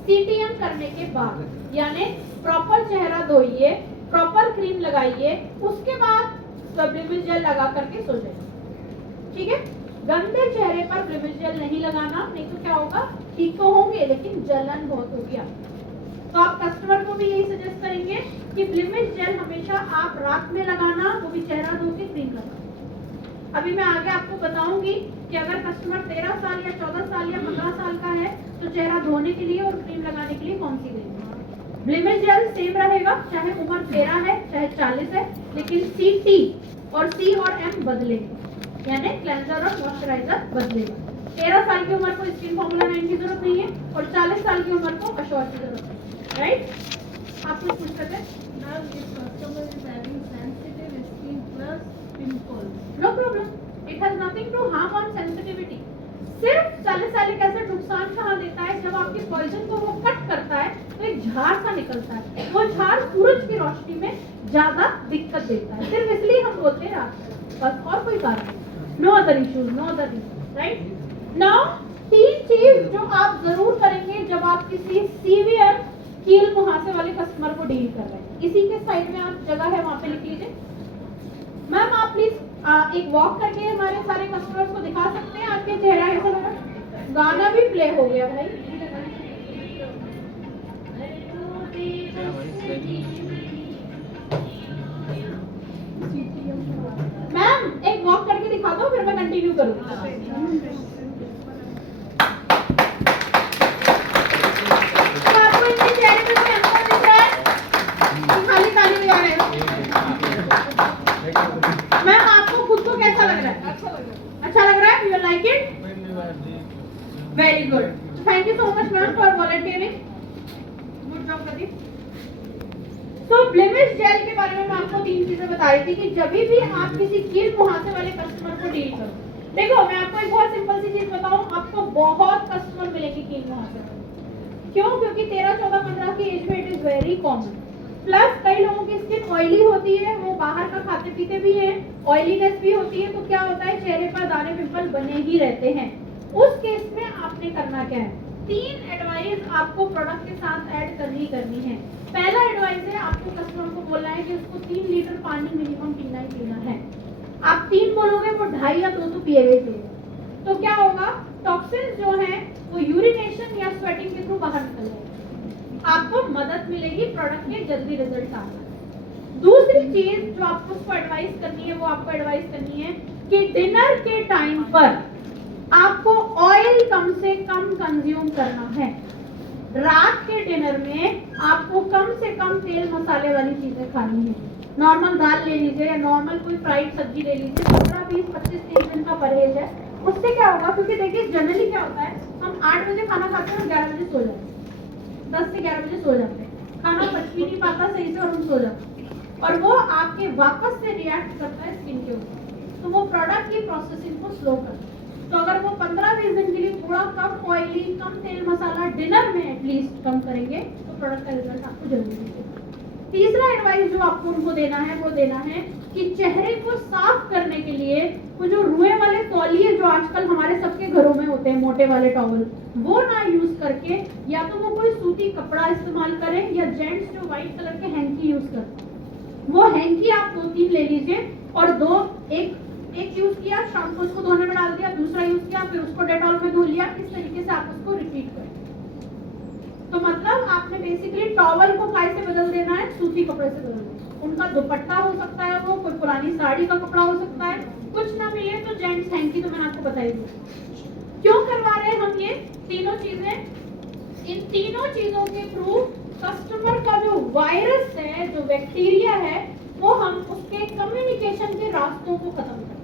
सीटीएम करने के बाद, यानी प्रॉपर चेहरा धोइए, प्रॉपर क्रीम लगाइए, उसके बाद ब्लिमिश जेल लगा करके सो जाइए। ठीक है? गंदे चेहरे पर ब्लिमिश जेल नहीं लगाना, नहीं तो क्या होगा, ठीक तो होंगे लेकिन जलन बहुत होगी आपको। तो आप कस्टमर को भी यही सजेस्ट करेंगे कि ब्लिमिश जेल हमेशा आप रात में लगाना, वो भी चेहरा धो के क्रीम लगाना। अभी मैं आगे आपको बताऊंगी कि अगर कस्टमर 13 साल या 14 साल या 15 साल का है तो चेहरा धोने के लिए और क्रीम लगाने के लिए कौन सी देंगे। ब्लिमिश जेल सेम रहेगा, चाहे उम्र 13 है चाहे 40 है, लेकिन सी और M बदलेंगे, यानी क्लेंजर और मॉइस्चराइजर बदलेगा। 13 साल की उम्र को स्किन फॉर्मूला 9 की जरूरत नहीं है और 40 साल की उम्र को अश्योर की जरूरत है। राइट? आप कुछ पूछ सकते हैं? No problem, it has nothing to harm on sensitivity. सिर्फ सैलिसिलिक एसिड नुकसान कहाँ देता है? जब आपके पॉइजन को वो कट करता है तो एक झाड़ सा निकलता है, वो झाड़ सूरज की रोशनी में ज्यादा दिक्कत देता है, सिर्फ इसलिए हम बोलते हैं रात में, बस और कोई कारण नहीं। No other issues, no other reason. Right? Now 3 चीज जो आप जरूर करेंगे जब आप किसी सीवियर कील मुहासे वाले कस्टमर को डील कर रहे हैं। इसी के साइड में आप जगह है, वहां पे लिख लीजिए। मैम आप प्लीज एक वॉक करके हमारे सारे कस्टमर्स को दिखा सकते हैं आपके चेहरा कैसा लगा? गाना भी प्ले हो गया भाई। मैम एक वॉक करके दिखा दो, फिर मैं कंटिन्यू करूंगी। तो आपको इनके चेहरे पे कोई अंतर दिख रहा है? खाली ताली बजा रहे हो? मैम आपको खुद को कैसा लग रहा है? अच्छा लग रहा है? You like it? Very good, thank you so much ma'am for volunteering, good job Pradeep. तो ब्लिमिश जेल के बारे में मैं आपको 3 चीजें बता रही थी कि जब भी आप किसी कील मुहासे वाले कस्टमर को डील करो, देखो मैं आपको एक बहुत सिंपल सी चीज बताऊं, आपको बहुत कस्टमर मिलेंगे कील मुहासे वाले। क्यों? क्योंकि 13, 14, 15 की एज में it is very common. Plus कई लोगों की स्किन ऑयली होती है, वो बाहर का खाते पीते भी हैं, ऑयलीनेस भी होती है, तो क्या होता है चेहरे पर दाने पिंपल बने ही रहते हैं। उस केस में आपने करना क्या है? 3 एडवाइस आपको प्रोडक्ट के साथ ऐड करनी है। पहला एडवाइस है, आपको कस्टमर को बोलना है कि उसको 3 लीटर पानी मिनिमम पीना ही पीना है। आप 3 बोलोगे वो 2.5 या 2 तो पिएगा ही पिएगा। तो क्या होगा, टॉक्सिन्स जो है वो यूरिनेशन या स्वेटिंग के थ्रू बाहर निकल जाएगा, आपको मदद मिलेगी प्रोडक्ट के जल्दी रिजल्ट आना। दूसरी चीज जो आपको उसको एडवाइस करनी है, वो आपको एडवाइस करनी है कि डिनर के टाइम पर आपको ऑयल कम से कम कंज्यूम करना है। रात के डिनर में आपको कम से कम तेल मसाले वाली चीजें खानी है। नॉर्मल दाल ले लीजिए या नॉर्मल कोई फ्राइड सब्जी ले लीजिए, 15, 20, 25, 30 दिन का परहेज है। उससे क्या होगा, क्योंकि देखिए जनरली क्या होता है, हम 8 बजे खाना खाते हैं और 11 बजे सो जाते हैं, 10 से 11 बजे सो जाते हैं, खाना पच भी नहीं पाता सही से और हम सो जाते हैं, और वो आपके वापस से रिएक्ट करता है स्किन के ऊपर, तो वो प्रोडक्ट की प्रोसेसिंग को स्लो करता है। तो अगर वो 15-20 दिन के लिए थोड़ा कम ऑयली, कम तेल मसाला डिनर में एटलीस्ट कम करेंगे तो प्रोडक्ट का रिजल्ट आपको जल्दी मिलेगा। तीसरा एडवाइस जो आपको उनको देना है वो देना है कि चेहरे को साफ करने के लिए वो जो रुए वाले तौलिए जो आजकल हमारे सबके घरों में होते हैं, मोटे वाले टॉवल, वो ना यूज करके या तो वो कोई सूती कपड़ा इस्तेमाल करें, या जेंट्स जो व्हाइट कलर के हैंकी यूज करते हैं, वो हैंकी आप 2-3 ले लीजिए और एक यूज किया, शाम को उसको धोने में डाल दिया, दूसरा यूज किया, फिर उसको डेटॉल में धो लिया, इस तरीके से आप उसको रिपीट करें। तो मतलब आपने बेसिकली टॉवल को काय से बदल देना है, सूती कपड़े से बदल देना। उनका दुपट्टा हो सकता है, वो कोई पुरानी साड़ी का कपड़ा हो सकता है, कुछ ना मिले तो जेंट्स हैंकी, तो मैंने आपको बताई दी। क्यों करवा रहे हैं हम ये तीनों चीजें? इन तीनों चीजों के थ्रू कस्टमर का जो वायरस है, जो बैक्टीरिया है, वो हम उसके कम्युनिकेशन के रास्तों को खत्म करें।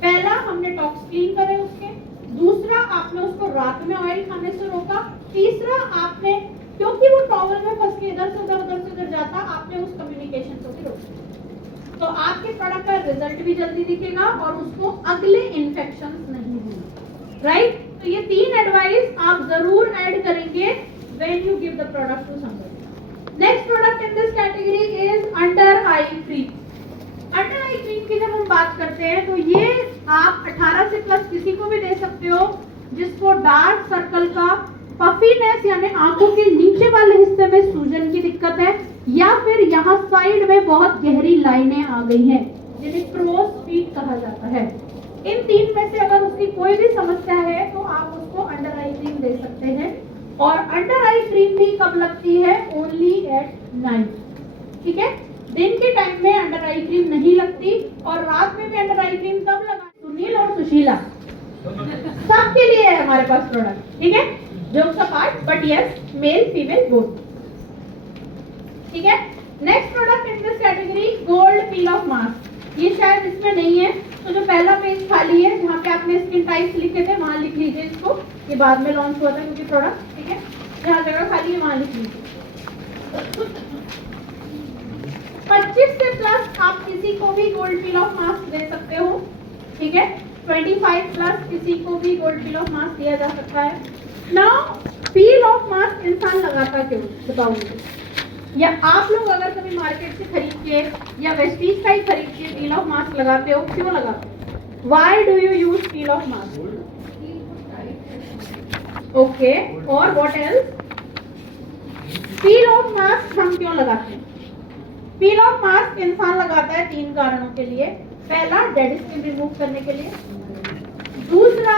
पहला हमने टॉक्स क्लीन करे उसके, दूसरा आपने उसको रात में ऑयल खाने से रोका, तीसरा आपने, क्योंकि वो टॉवल में फंस के इधर से उधर जाता, आपने उस कम्युनिकेशन को भी रोका। तो आपके प्रोडक्ट का रिजल्ट भी जल्दी दिखेगा और उसको अगले इन्फेक्शंस नहीं होंगे, राइट। तो ये 3 एडवाइस आप जरूर ऐड करेंगे when you give the product to somebody. Next product in this category is under eye cream. Under eye cream की जब हम बात करते हैं तो ये आप 18 से प्लस किसी को भी दे सकते हो जिसको डार्क सर्कल का, पफीनेस यानी आंखों के नीचे वाले हिस्से में सूजन की दिक्कत है, या फिर यहाँ साइड में बहुत गहरी लाइनें आ गई हैं जिन्हें क्रोस फीट कहा जाता है। इन 3 में से अगर उसकी कोई भी समस्या है तो आप उसको अंडर आई क्रीम दे सकते हैं। और अंडर आई क्रीम भी कब लगती है? ओनली एट नाइट, ठीक है। दिन के टाइम में अंडर आई क्रीम नहीं लगती और रात में भी अंडर आई क्रीम कब लगा? सुनील और सुशीला सबके लिए है हमारे पास प्रोडक्ट, ठीक है। Jokes apart, but yes, male female both, ठीक है। Next product in this category, gold peel off mask. ये शायद इसमें नहीं है, तो जो पहला पेज खाली है जहाँ पे आपने स्किन टाइप्स लिखे थे वहां लिख लीजिए इसको। ये बाद में लॉन्च हुआ था क्योंकि प्रोडक्ट, ठीक है। जहाँ जगह खाली है वहां लिख लीजिए। 25 से प्लस आप किसी को भी गोल्ड पील ऑफ मास्क दे सकते हो, ठीक है। 25 प्लस किसी को भी गोल्ड पील ऑफ मास्क दिया जा सकता है। नाउ पील ऑफ मास्क इंसान लगाता क्यों, बताओ मुझे। या आप लोग अगर कभी मार्केट से खरीद के या वेस्टीज का ही खरीद के पील ऑफ मास्क लगाते हो, क्यों लगाते हो? Why do you use peel off mask? Okay, और what else? Peel off mask हम क्यों लगाते हैं? पील ऑफ मास्क इंसान लगाता है 3 कारणों के लिए। पहला, डेड स्किन रिमूव करने के लिए, दूसरा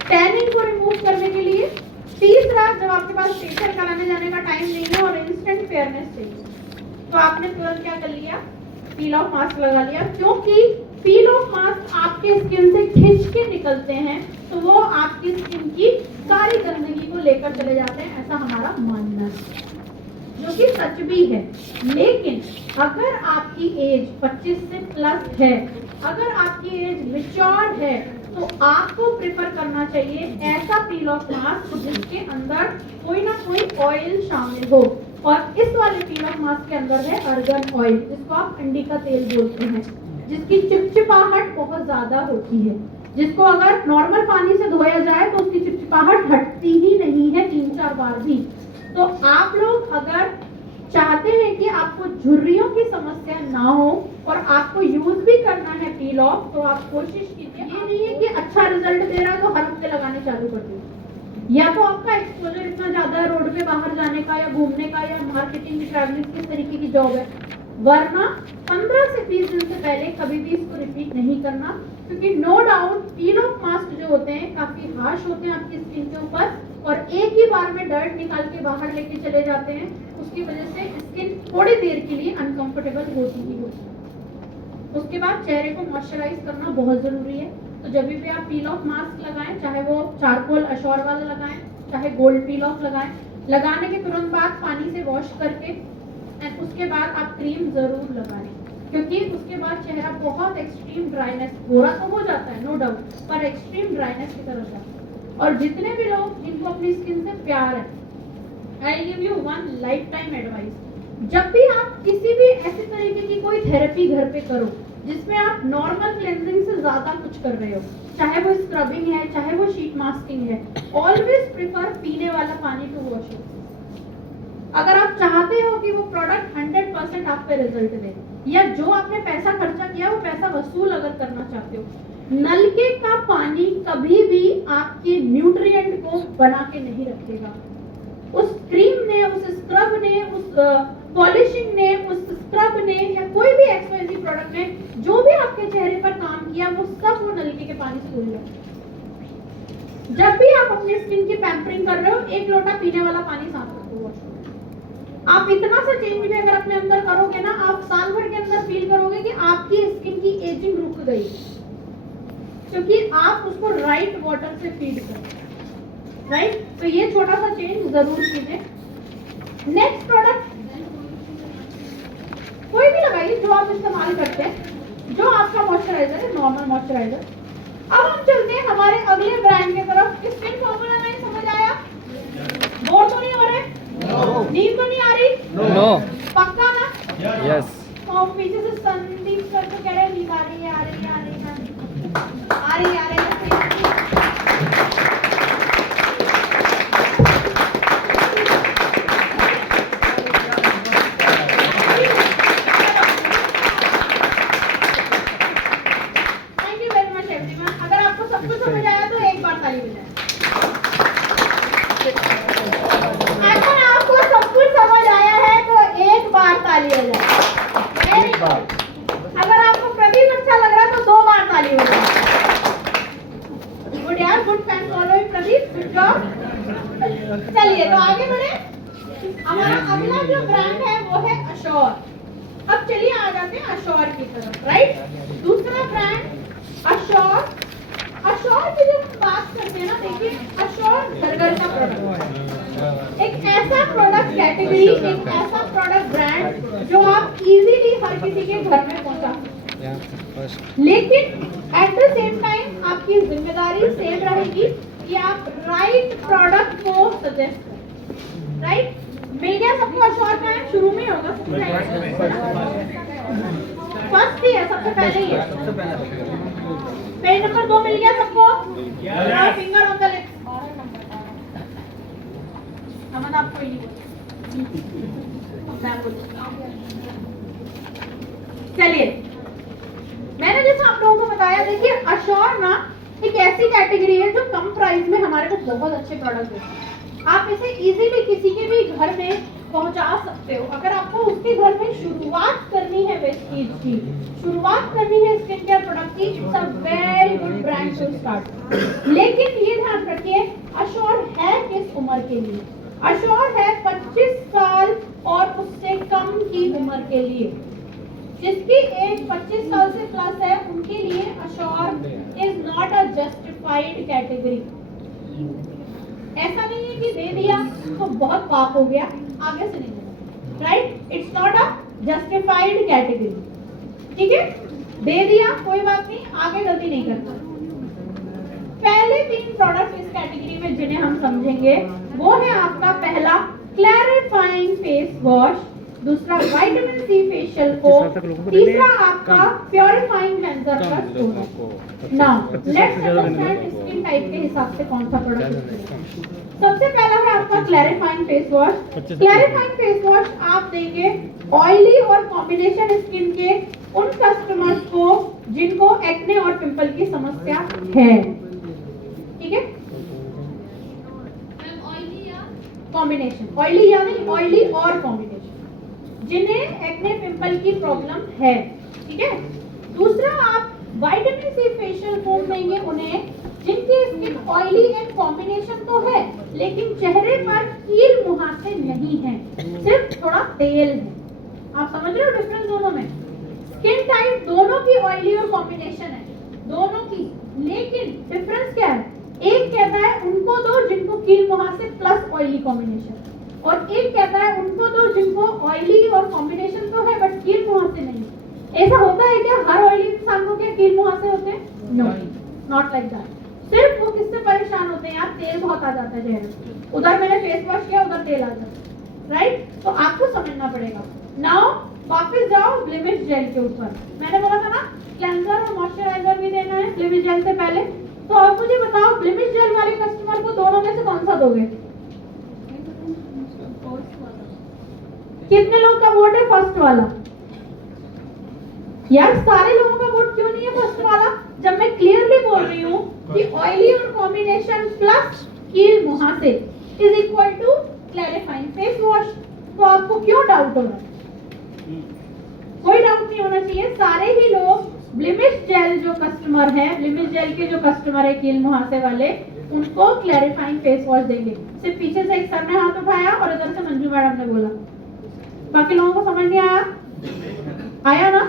टैनिंग को रिमूव करने के लिए, तीसरा जब आपके पास फेशियल कराने जाने का टाइम नहीं है और इंस्टेंट फेयरनेस चाहिए तो आपने तुरंत क्या कर लिया? पील ऑफ मास्क लगा लिया। क्योंकि पील ऑफ मास्क आपके स्किन से खिंच के निकलते हैं तो वो आपकी स्किन की सारी गंदगी को लेकर चले जाते हैं, ऐसा हमारा मानना है, जो कि सच भी है। लेकिन अगर आपकी एज 25 से प्लस है, अगर आपकी एज मैच्योर है, तो आपको प्रेफर करना चाहिए ऐसा पील ऑफ मास्क जिसके अंदर कोई ना कोई ऑयल शामिल हो। और इस वाले पील ऑफ मास्क के अंदर है अर्गन ऑयल, जिसको आप अंडी का तेल बोलते हैं, जिसकी चिपचिपाहट बहुत ज्यादा होती है, जिसको अगर नॉर्मल पानी से धोया जाए तो उसकी चिपचिपाहट हटती ही नहीं है 3-4 बार भी। तो आप लोग अगर चाहते हैं कि आपको झुर्रियों की समस्या ना हो और आपको यूज भी करना है पील ऑफ, तो आप कोशिश कीजिए। ये नहीं है कि अच्छा रिजल्ट दे रहा है तो हर हफ्ते लगाने चालू कर दीजिए, या तो आपका एक्सपोजर इतना ज्यादा है रोड पे बाहर जाने का या घूमने का या मार्केटिंग की ट्रैवलिंग किस तरीके की जॉब है, वरना 15 से 20 दिन से पहले कभी भी इसको रिपीट नहीं करना। क्योंकि no doubt peel off mask जो होते हैं काफी हार्श होते हैं आपकी स्किन के ऊपर, और एक ही बार में डर्ट निकाल के बाहर लेके चले जाते हैं, उसकी वजह से स्किन थोड़ी देर के लिए अनकंफर्टेबल होती ही होती है। उसके बाद चेहरे को मॉइस्चराइज करना बहुत जरूरी है। तो जब भी आप पील ऑफ मास्क लगाएं, चाहे वो चारकोल अश्योर वाला लगाएं, चाहे गोल्ड पील ऑफ लगाएं, लगाने के तुरंत बाद पानी से वॉश करके एंड उसके बाद आप क्रीम जरूर लगाएं, क्योंकि उसके बाद चेहरा बहुत एक्सट्रीम ड्राइनेस, गोरा तो हो जाता है नो डाउट, पर एक्सट्रीम ड्राइनेस की तरफ जाता है। और जितने भी लोग जिनको अपनी स्किन से प्यार है, I give you one life time advice, जब भी आप किसी भी ऐसे तरीके की कोई थेरेपी घर पे करो जिसमें आप नॉर्मल क्लेंजिंग से ज्यादा कुछ कर रहे हो, चाहे वो स्क्रबिंग है, चाहे वो शीट मास्किंग है, ऑलवेज प्रिफर पीने वाला पानी टू वॉश इट। अगर आप चाहते हो कि वो प्रोडक्ट 100% आप पे रिजल्ट दे, या जो आपने पैसा खर्चा किया वो पैसा वसूल अगर करना चाहते हो, नलके का पानी कभी भी आपके न्यूट्रिएंट को बना के नहीं रखेगा। उस क्रीम ने, उस स्क्रब ने, उस पॉलिशिंग ने, उस स्क्रब ने या कोई भी एक्सपेंसिव प्रोडक्ट ने जो भी आपके चेहरे पर काम किया वो सब वो नलके के पानी से धुल जाए। जब भी आप अपनी स्किन की पैम्परिंग कर रहे हो, 1 लोटा पीने वाला पानी साथ रखो वॉश। आप इतना सा चेंज भी अगर अपने अंदर करोगे ना, आप साल भर के अंदर फील करोगे कि आपकी स्किन की एजिंग रुक गई, क्योंकि आप उसको राइट वाटर से फीड कर रहे हैं, राइट। तो ये छोटा सा चेंज जरूर कीजिए। नेक्स्ट प्रोडक्ट कोई भी लगाइए जो आप इस्तेमाल करते हैं, जो आपका मॉइस्चराइजर है, नॉर्मल मॉइस्चराइजर। अब हम चलते हैं हमारे अगले ब्रांड की तरफ। स्किन फॉर्मूला 9 समझ आया? बोर तो नहीं हो रहे? नींद तो नहीं आ रही? नो। पक्का ना? यस। और पीछे से संदीप सर तो कह रहे हैं नींद आ रही है, आ रही है, आ रही है, आ रही है, आ रही है। Thank you very much everyone. अगर आपको सब कुछ समझ आया तो एक बार ताली बजाएं। अगर आपको सब कुछ समझ आया है तो एक बार ताली बजाएं। Very good. अगर आपको प्रदीप अच्छा लग रहा है तो 2 बार ताली बजाएं। गुड यार, good fan following Pradeep, good job. चलिए तो आगे बढ़े। हमारा अगला जो ब्रांड है वो है अश्योर। अब चलिए आ जाते हैं अश्योर की तरफ, राइट। दूसरा ब्रांड अश्योर। अश्योर की जब हम बात करते हैं ना, देखिए अश्योर घर का प्रोडक्ट है। एक ऐसा प्रोडक्ट कैटेगरी, एक ऐसा प्रोडक्ट ब्रांड जो आप इजीली हर किसी के घर में पहुंचा सकते हैं। लेकिन एट द सेम टाइम आपकी जिम्मेदारी सेम रहेगी कि आप राइट प्रोडक्ट को सजेस्ट करें, राइट। मिल गया सबको अश्योर का है? शुरू में होगा सबसे फर्स्ट ही है, सबसे पहले ही है। पेज नंबर 2 मिल गया सबको? Finger on the lips. Aman आपको ही चलिए, मैंने जैसा आप लोगों को बताया, देखिए अश्योर ना एक ऐसी कैटेगरी है जो कम प्राइस में हमारे को बहुत अच्छे प्रोडक्ट देते हैं। आप इसे इजीली किसी के भी घर में पहुंचा सकते हो। अगर आपको उसके घर में शुरुआत करनी है वेस्टीज की, शुरुआत करनी है स्किन केयर प्रोडक्ट की, it's a very good brand to start. लेकिन ये ध्यान रखिए, अश्योर है किस उम्र के लिए? अश्योर है 25 साल और उससे कम की उम्र के लिए। जिसकी एज 25 साल से प्लस है उनके लिए assure is not a justified category. ऐसा नहीं है कि दे दिया तो बहुत पाप हो गया, आगे से नहीं देना, right. It's not a justified category, ठीक है। दे दिया कोई बात नहीं, आगे गलती नहीं करना। पहले 3 प्रोडक्ट इस कैटेगरी में जिन्हें हम समझेंगे वो है आपका पहला क्लैरिफाइंग फेस वॉश, दूसरा विटामिन सी फेशियल को, तीसरा आपका purifying cleanser plus toner. Now let's understand skin type के हिसाब से कौन सा प्रोडक्ट है। सबसे पहला है आपका clarifying face wash. Clarifying face wash आप देंगे ऑयली और कॉम्बिनेशन स्किन के उन कस्टमर्स को जिनको एक्ने और पिंपल की समस्या है, ठीक है। कॉम्बिनेशन, ऑयली या नहीं, ऑयली और कॉम्बिनेशन, जिन्हें एक्ने पिंपल की प्रॉब्लम है, ठीक है। दूसरा आप विटामिन सी फेशियल फोम देंगे उन्हें जिनकी स्किन ऑयली एंड कॉम्बिनेशन तो है लेकिन चेहरे पर कील मुहासे नहीं है, सिर्फ थोड़ा तेल है। आप समझ रहे हो डिफरेंस दोनों में? स्किन टाइप दोनों की ऑयली और कॉम्बिनेशन है, दोनों की, लेकिन डिफरेंस क्या है? एक कहता है उनको दो जिनको कील मुहासे प्लस ऑयली कॉम्बिनेशन, और एक कहता है उनको दो जिनको ऑयली और कॉम्बिनेशन तो है बट कील मुहासे नहीं। ऐसा होता है क्या? हर ऑयली इंसान को क्या कील मुहासे होते हैं? No, not like that. सिर्फ वो किससे परेशान होते हैं यार? तेल बहुत आ जाता है चेहरे पे, उधर मैंने फेस वॉश किया उधर तेल आ जाता है, राइट। तो आपको समझना पड़ेगा। नाउ वापस जाओ ब्लेमिश जेल के ऊपर। मैंने बोला था ना क्लेंजर और मॉइस्चराइजर भी देना है ब्लेमिश जेल से पहले। तो आप मुझे बताओ ब्लेमिश जेल वाले कस्टमर को दोनों में से कौन सा दोगे? कितने लोग का वोट है फर्स्ट वाला? यार सारे लोगों का वोट क्यों नहीं है फर्स्ट वाला? जब मैं क्लियरली बोल रही हूँ कि ऑयली और कॉम्बिनेशन प्लस कील मुहासे is equal to clarifying face wash, तो आपको क्यों डाउट हो रहा है? कोई डाउट नहीं होना चाहिए। सारे ही लोग ब्लेमिश जेल जो कस्टमर है, ब्लेमिश जेल के जो कस्टमर है कील मुहासे वाले, उनको क्लैरिफाइंग फेस वॉश देंगे। सिर्फ पीछे से एक सर ने हाथ उठाया और इधर से मंजू मैडम ने बोला। बाकी लोगों को समझ नहीं आया? आया ना?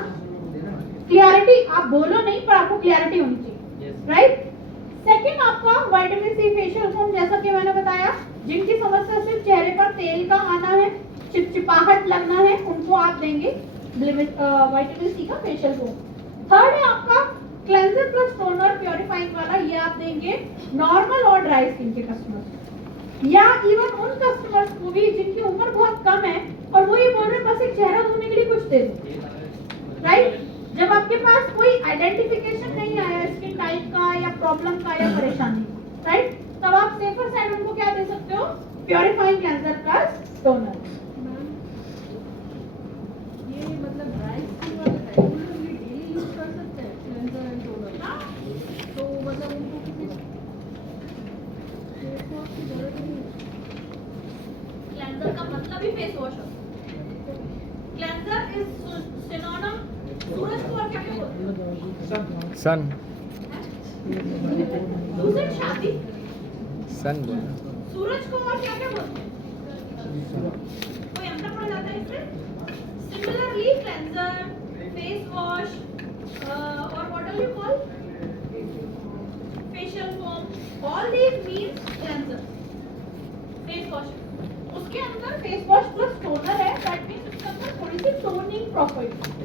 क्लियरिटी, आप बोलो नहीं पर आपको क्लियरिटी होनी चाहिए, राइट। सेकंड आपका विटामिन सी फेशियल फोम, जैसा कि मैंने बताया, जिनकी समस्या सिर्फ चेहरे पर तेल का आना है, चिपचिपाहट लगना है, उनको आप देंगे विटामिन सी का फेशियल फोम। थर्ड है आपका क्लेंजर प्लस टोनर प्योरीफाइंग वाला, ये आप देंगे नॉर्मल और ड्राई स्किन के कस्टमर्स, या इवन उन कस्टमर्स को भी जिनकी उम्र बहुत कम है और वो ये बोल रहे हैं बस एक चेहरा धोने के लिए कुछ दे दो, राइट। जब आपके पास कोई आइडेंटिफिकेशन नहीं आया स्किन टाइप का या प्रॉब्लम का या परेशानी का, राइट, तब आप सेफर साइड उनको क्या दे सकते हो, प्योरीफाइंग क्लेंजर प्लस टोनर। ये मतलब ड्राई स्किन वाले रेगुलरली डेली यूज कर सकते हैं क्लेंजर एंड टोनर, तो मतलब उनको किसी फेस वॉश की जरूरत नहीं है। क्लेंजर का मतलब ही फेस वॉश है। क्लेंजर इज सिनोनिम, सूरज को और क्या क्या बोलते हैं? सन दूसरी शादी, सन सूरज को और क्या क्या बोलते हैं? कोई अंतर पड़ जाता है इससे? सिमिलरली क्लेंजर, फेस वॉश और what are you call, facial foam, all these means cleanser, face wash. उसके अंदर फेस वॉश प्लस टोनर है, दैट मींस उसके अंदर थोड़ी सी टोनिंग प्रॉपर्टी